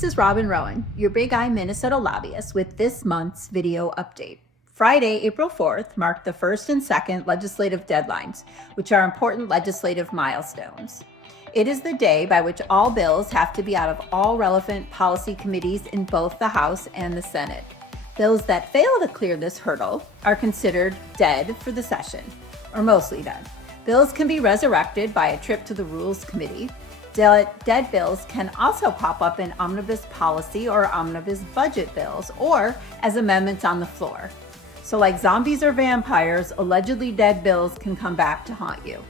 This is Robyn Rowen, your BIGiMN Minnesota lobbyist, with this month's video update. Friday, April 4th, marked the first and second legislative deadlines, which are important legislative milestones. It is the day by which all bills have to be out of all relevant policy committees in both the House and the Senate. Bills that fail to clear this hurdle are considered dead for the session, or mostly dead. Bills can be resurrected by a trip to the Rules Committee. Dead bills can also pop up in omnibus policy or omnibus budget bills, or as amendments on the floor. So like zombies or vampires, allegedly dead bills can come back to haunt you.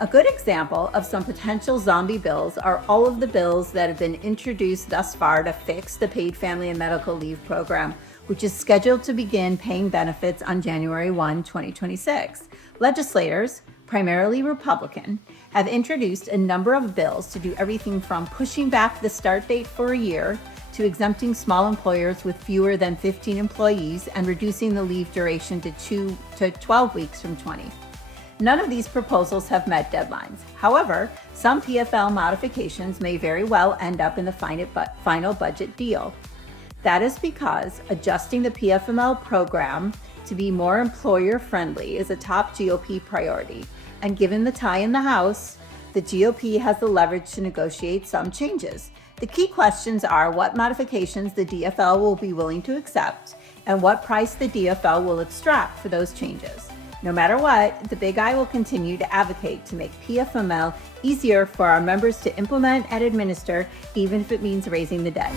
A good example of some potential zombie bills are all of the bills that have been introduced thus far to fix the paid family and medical leave program, which is scheduled to begin paying benefits on January 1, 2026. Legislators, primarily Republican, have introduced a number of bills to do everything from pushing back the start date for a year to exempting small employers with fewer than 15 employees and reducing the leave duration to 12 weeks from 20. None of these proposals have met deadlines. However, some PFL modifications may very well end up in the final budget deal. That is because adjusting the PFML program to be more employer-friendly is a top GOP priority. And given the tie in the House, the GOP has the leverage to negotiate some changes. The key questions are what modifications the DFL will be willing to accept and what price the DFL will extract for those changes. No matter what, the Big I will continue to advocate to make PFML easier for our members to implement and administer, even if it means raising the dead.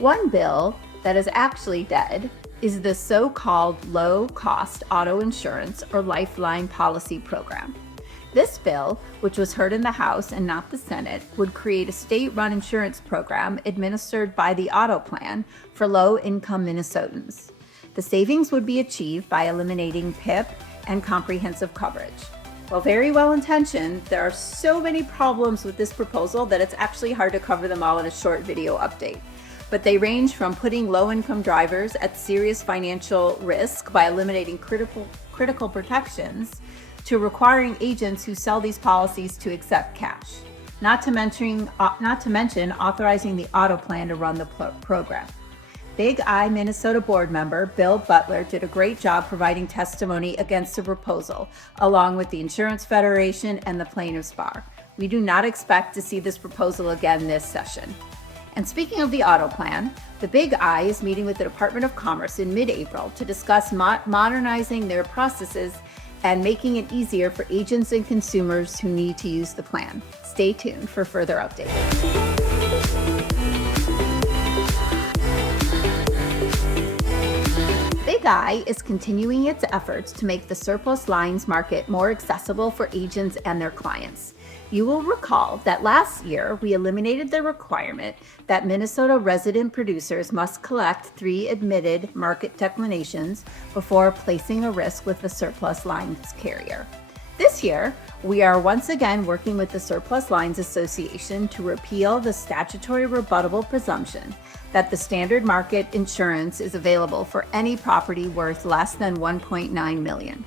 One bill that is actually dead is the so-called low-cost auto insurance or Lifeline policy program. This bill, which was heard in the House and not the Senate, would create a state-run insurance program administered by the auto plan for low-income Minnesotans. The savings would be achieved by eliminating PIP and comprehensive coverage. While very well-intentioned, there are so many problems with this proposal that it's actually hard to cover them all in a short video update. But they range from putting low-income drivers at serious financial risk by eliminating critical protections to requiring agents who sell these policies to accept cash, not to mention authorizing the auto plan to run the program. Big I Minnesota board member Bill Butler did a great job providing testimony against the proposal, along with the Insurance Federation and the plaintiffs' bar. We do not expect to see this proposal again this session. And speaking of the auto plan, the Big I is meeting with the Department of Commerce in mid-April to discuss modernizing their processes and making it easier for agents and consumers who need to use the plan. Stay tuned for further updates. Big I is continuing its efforts to make the surplus lines market more accessible for agents and their clients. You will recall that last year we eliminated the requirement that Minnesota resident producers must collect 3 admitted market declinations before placing a risk with the surplus lines carrier. This year, we are once again working with the Surplus Lines Association to repeal the statutory rebuttable presumption that the standard market insurance is available for any property worth less than $1.9 million.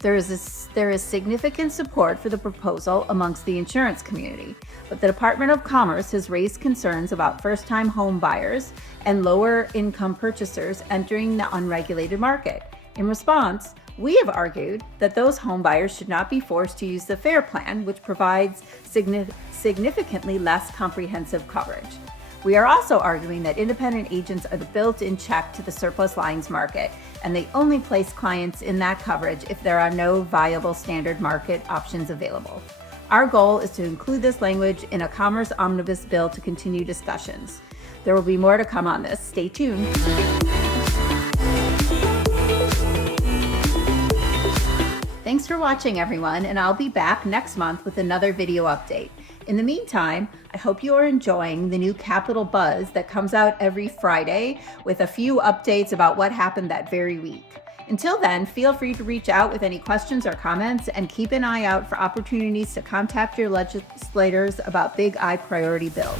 There is significant support for the proposal amongst the insurance community, but the Department of Commerce has raised concerns about first-time home buyers and lower-income purchasers entering the unregulated market. In response, we have argued that those home buyers should not be forced to use the FAIR plan, which provides significantly less comprehensive coverage. We are also arguing that independent agents are the built-in check to the surplus lines market, and they only place clients in that coverage if there are no viable standard market options available. Our goal is to include this language in a Commerce Omnibus bill to continue discussions. There will be more to come on this. Stay tuned. Thanks for watching, everyone, and I'll be back next month with another video update. In the meantime, I hope you are enjoying the new Capitol Buzz that comes out every Friday with a few updates about what happened that very week. Until then, feel free to reach out with any questions or comments and keep an eye out for opportunities to contact your legislators about Big I priority bills.